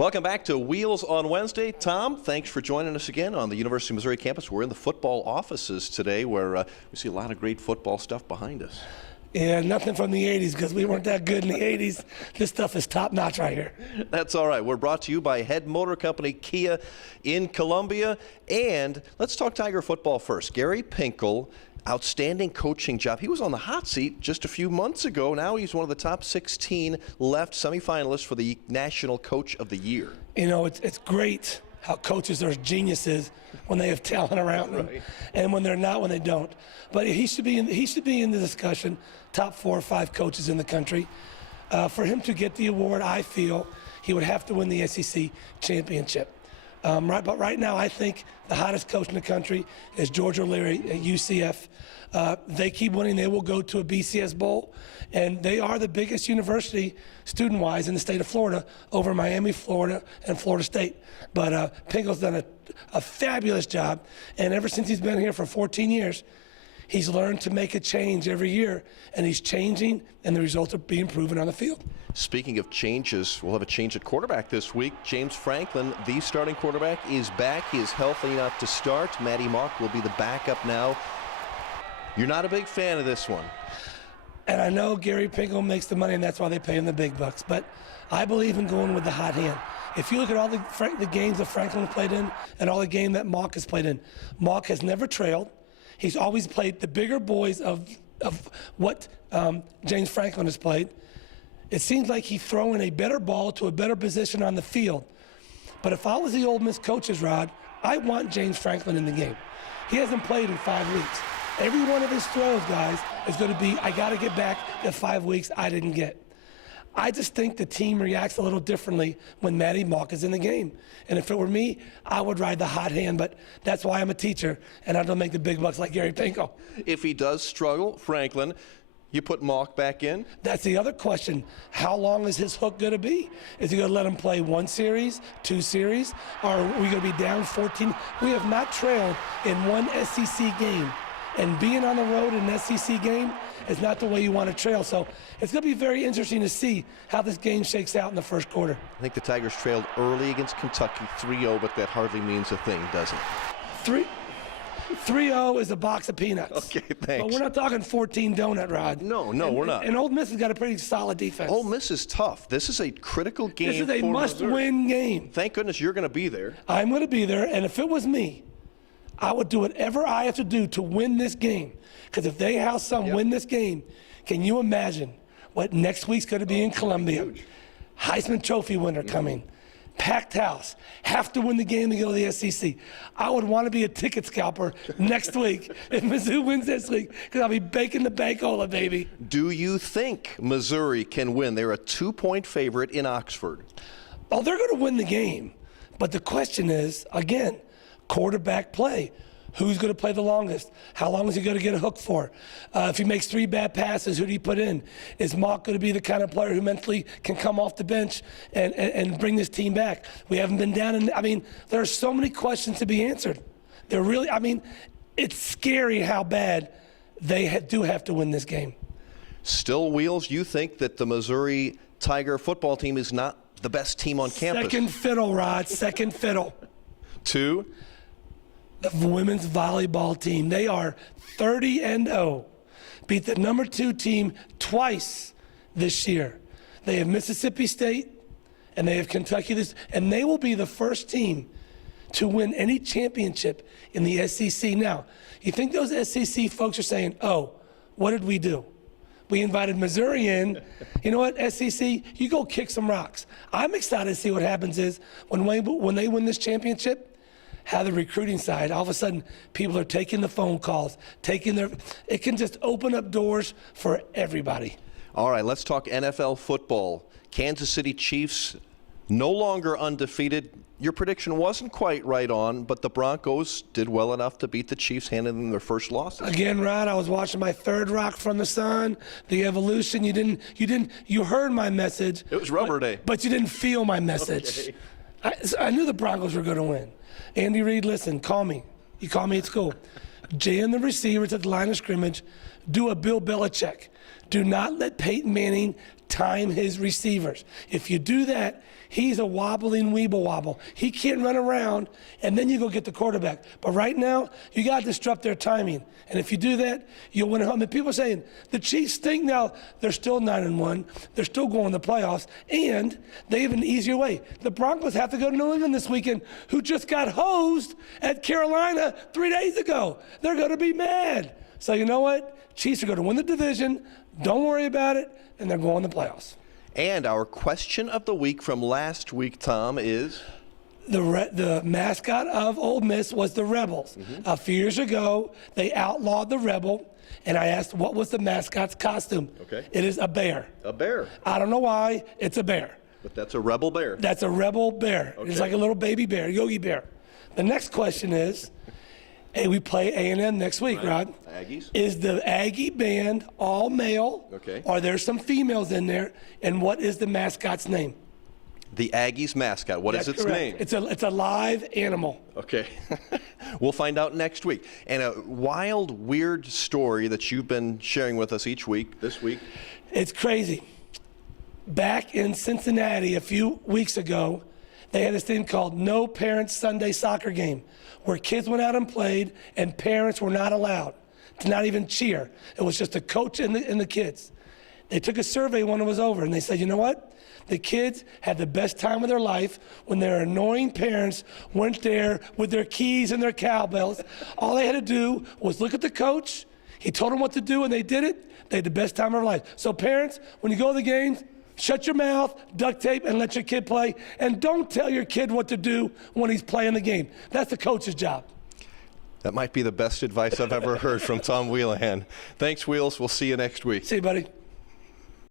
Welcome back to Wheels on Wednesday. Tom, thanks for joining us again on the University of Missouri campus. We're in the football offices today where we see a lot of great football stuff behind us. Yeah, nothing from the 80s because we weren't that good in the 80s. This stuff is top-notch right here. That's all right. We're brought to you by Head Motor Company Kia in Columbia. And let's talk Tiger football first. Gary Pinkel, outstanding coaching job. He was on the hot seat just a few months ago. Now he's one of the top 16 left semifinalists for the National Coach of the Year. You know, it's great how coaches are geniuses when they have talent around them, right, and when they're not, when they don't. But he should be in the discussion, top 4 or 5 coaches in the country. For him to get the award, I feel he would have to win the SEC championship. But right now, I think the hottest coach in the country is George O'Leary at UCF. They keep winning. They will go to a BCS Bowl, and they are the biggest university, student-wise, in the state of Florida, over Miami, Florida, and Florida State. But Pinkel's done a fabulous job, and ever since he's been here for 14 years, he's learned to make a change every year, and he's changing, and the results are being proven on the field. Speaking of changes, we'll have a change at quarterback this week. James Franklin, the starting quarterback, is back. He is healthy enough to start. Matty Mock will be the backup now. You're not a big fan of this one. And I know Gary Pinkel makes the money, and that's why they pay him the big bucks. But I believe in going with the hot hand. If you look at all the games that Franklin played in and all the game that Mock has played in, Mock has never trailed. He's always played the bigger boys of what James Franklin has played. It seems like he's throwing a better ball to a better position on the field. But if I was the Ole Miss coaches, Rod, I want James Franklin in the game. He hasn't played in 5 weeks. Every one of his throws, guys, is going to be, I got to get back the 5 weeks I didn't get. I just think the team reacts a little differently when Matty Mock is in the game. And if it were me, I would ride the hot hand, but that's why I'm a teacher, and I don't make the big bucks like Gary Pinkel. If he does struggle, Franklin, you put Mock back in? That's the other question. How long is his hook going to be? Is he going to let him play 1 series, 2 series? Or are we going to be down 14? We have not trailed in 1 SEC game. And being on the road in an SEC game is not the way you want to trail. So it's going to be very interesting to see how this game shakes out in the first quarter. I think the Tigers trailed early against Kentucky 3-0, but that hardly means a thing, does it? 3-0 is a box of peanuts. Okay, thanks. But we're not talking 14 donut, Rod. No, we're not. And Ole Miss has got a pretty solid defense. Ole Miss is tough. This is a critical game. This is a must-win game. Thank goodness you're going to be there. I'm going to be there, and if it was me, I would do whatever I have to do to win this game. Because if they have some win this game, can you imagine what next week's going to be in Columbia? Huge. Heisman Trophy winner coming. Packed house. Have to win the game to go to the SEC. I would want to be a ticket scalper next week if Mizzou wins this week, because I'll be baking the bankola, baby. Do you think Missouri can win? They're a 2-point favorite in Oxford. Oh, they're going to win the game. But the question is, again, quarterback play. Who's going to play the longest? How long is he going to get a hook for? If he makes 3 bad passes, who do you put in? Is Mock going to be the kind of player who mentally can come off the bench and bring this team back? We haven't been down in, I mean, there are so many questions to be answered. They're really, I mean, it's scary how bad they do have to win this game. Still, Wheels, you think that the Missouri Tiger football team is not the best team on campus? Second fiddle, Rod, second fiddle. 2? The women's volleyball team. They are 30-0. Beat the number 2 team twice this year. They have Mississippi State and they have Kentucky and they will be the first team to win any championship in the SEC. Now, you think those SEC folks are saying, oh, what did we do? We invited Missouri in. You know what, SEC, you go kick some rocks. I'm excited to see what happens is when they win this championship, how the recruiting side, all of a sudden, people are taking the phone calls, it can just open up doors for everybody. All right, let's talk NFL football. Kansas City Chiefs no longer undefeated. Your prediction wasn't quite right on, but the Broncos did well enough to beat the Chiefs, handing them their first loss. Again, Rod, I was watching my third rock from the sun, the evolution. You heard my message. It was rubber day. But you didn't feel my message. Okay. I knew the Broncos were going to win. Andy Reid, listen, call me. You call me at school. Jam the receivers at the line of scrimmage. Do a Bill Belichick. Do not let Peyton Manning time his receivers. If you do that, He's a wobbling weeble wobble. He can't run around, and then you go get the quarterback. But right now, you got to disrupt their timing. And if you do that, you'll win at home. And people are saying, the Chiefs stink now. They're still 9-1. They're still going to the playoffs, and they have an easier way. The Broncos have to go to New England this weekend, who just got hosed at Carolina 3 days ago. They're going to be mad. So you know what? Chiefs are going to win the division. Don't worry about it, and they're going to the playoffs. And our question of the week from last week, Tom, is? The mascot of Ole Miss was the Rebels. A few years ago, they outlawed the Rebel, and I asked, what was the mascot's costume? Okay. It is a bear. A bear. I don't know why. It's a bear. But that's a rebel bear. That's a rebel bear. Okay. It's like a little baby bear, Yogi Bear. The next question is, hey, we play A&M next week, Rod. Aggies. Is the Aggie band all male? Okay. Are there some females in there? And what is the mascot's name? The Aggies mascot. What is That's its correct. name? It's a live animal. Okay. We'll find out next week. And a wild, weird story that you've been sharing with us each week, this week. It's crazy. Back in Cincinnati a few weeks ago, they had this thing called No Parents Sunday Soccer Game, where kids went out and played, and parents were not allowed to not even cheer. It was just the coach and the kids. They took a survey when it was over, and they said, you know what? The kids had the best time of their life when their annoying parents went there with their keys and their cowbells. All they had to do was look at the coach. He told them what to do, and they did it. They had the best time of their life. So parents, when you go to the games, shut your mouth, duct tape, and let your kid play. And don't tell your kid what to do when he's playing the game. That's the coach's job. That might be the best advice I've ever heard from Tom Wheelahan. Thanks, Wheels. We'll see you next week. See you, buddy.